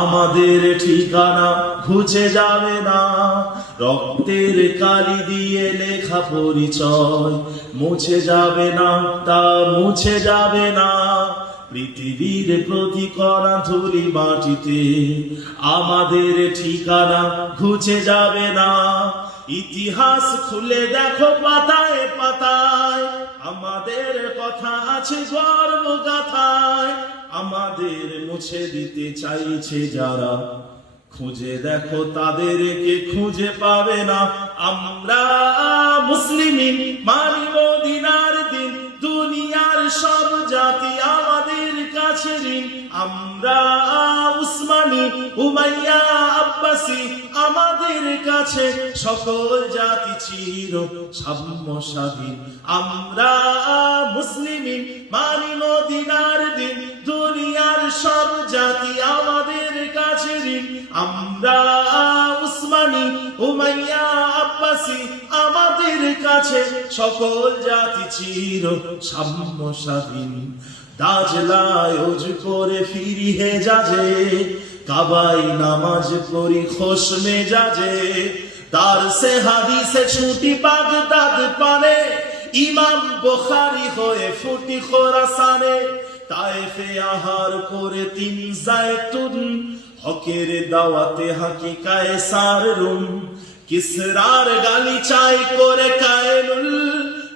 আমাদের ঠিকানা ঘুচে যাবে না, রক্তের কালি দিয়ে লেখা পরিচয় মুছে যাবে না, তা মুছে যাবে না। পৃথিবীর প্রতি কণা ধুলি মাটিতে আমাদের ঠিকানা ঘুচে যাবে না। ইতিহাস খুলে দেখো পাতায় পাতায়, আমাদের কথা আছে গর্ব গাথায়। আমাদের মুছে দিতে চাইছে যারা, খুঁজে দেখো তাদেরকে খুঁজে পাবে না। আমরা মুসলিমিন মানি মদিনার দিন, দুনিয়ার সব জাতি আমাদের কাছে ঋণ। আমরা উসমানী উমাইয়া আব্বাসী, আমাদের কাছে সকল জাতি চির সাম্য স্বাধীন। আমরা মুসলিমিন মানি মদিনার দিন, দুনিয়ার সব জাতি আমাদের কাছে ঋণ। আমরা উসমানী উমাইয়া আব্বাসী, আমাদের কাছে সকল জাতি চির সাম্য স্বাধীন। দাজলায় ওযু করে ফিরি হেজাজে, কাবায় নামাজ পড়ি খোশ মেজাজে। দারসে হাদিসে ছুটি বাগদাদ পানে, ইমাম বুখারী হয়ে ফুটি খোরাসানে। তায়েফে আহার করে তিন জায়তুন, হকের দাওয়াতে হাকিকায়ে সাররুম। কিসরার গালিচায় করে কায়েলুল,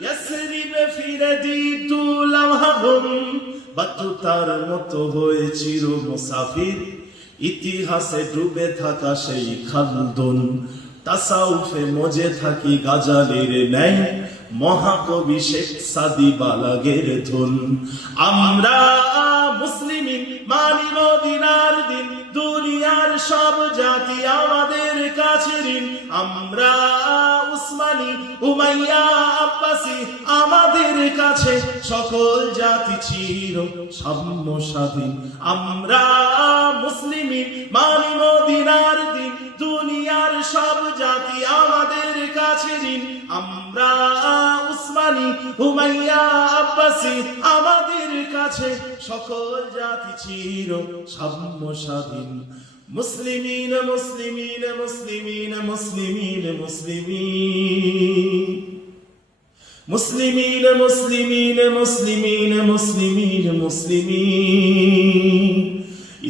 ইয়াসরিবে ফিরে দিতু লামহাহুম। বাতুতার মতো হয়ে চির মুসাফির, ইতিহাসে ডুবে থাকা সেই খালদুন। তাসাউফে মজে থাকি গাজালের ন্যায়, মহাকবি শেখ সাদি বালাগের ধুন। আমরা মুসলিমিন মানি মদিনার দিন, দুনিয়ার সব জাতি আমাদের কাছে ঋণ। আমরা উসমানী উমাইয়া আব্বাসী, আমাদের কাছে সকল জাতি চির সাম্য স্বাধীন। আমরা মুসলিমিন মানি মদিনার দিন, দুনিয়ার সব জাতি আমাদের কাছে ঋণ। আমরা উসমানী উমাইয়া আব্বাসী, আমাদের কাছে সকল জাতি চির সাম্য স্বাধীন। মুসলিমিন মুসলিমিন মুসলিমিন মুসলিমিন মুসলিমিন মুসলিমিন মুসলিমিন মুসলিমিন মুসলিমিন মুসলিমিন।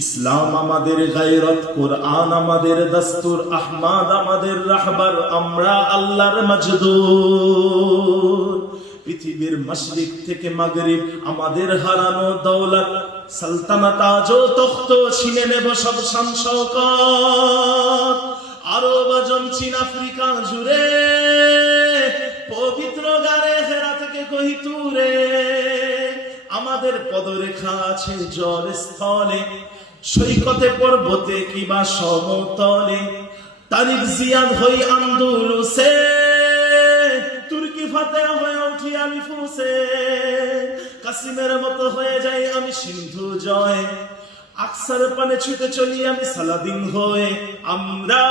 ইসলাম আমাদের গায়রত, কোরআন আমাদের দস্তুর, আহমদ আমাদের রাহবার, আমরা আল্লাহর মজদুর। পৃথিবীর মশরিক থেকে মাগরিব আমাদের হারানো দৌলত, সালতানাত আজ তখ্ত ছিনে নেব সব শান শওকত। আরব আজম চীন আফ্রিকা জুড়ে, পবিত্র গারে হেরা থেকে কহিতুরে, আমাদের পদরেখা আছে জল স্থলে, সৈকতে পর্বতে কিবা সমতলে। তারিক জিয়াদ হই আন্দোলুসে, তুর্কি ফাতে হয়ে উঠি আমি ফুসে। কাসিমের মতো হয়ে যাই আমি সিন্ধু জয়, আকসার পানে ছুটে চলি আমি সালাদিন হয়ে। আমরা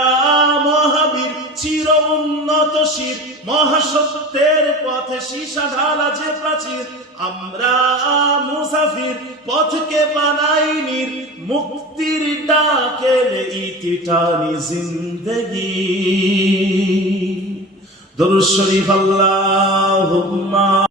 মহাবীর চির উন্নত শির, মহাসত্যের পথে সীসা ঢালা যে প্রাচীর। আমরা মুসাফির পথকে বানাই নীর, মুক্তির ডাকে ইতি টানি জিন্দেগি। দরুদ শরীফ আল্লাহুম্মা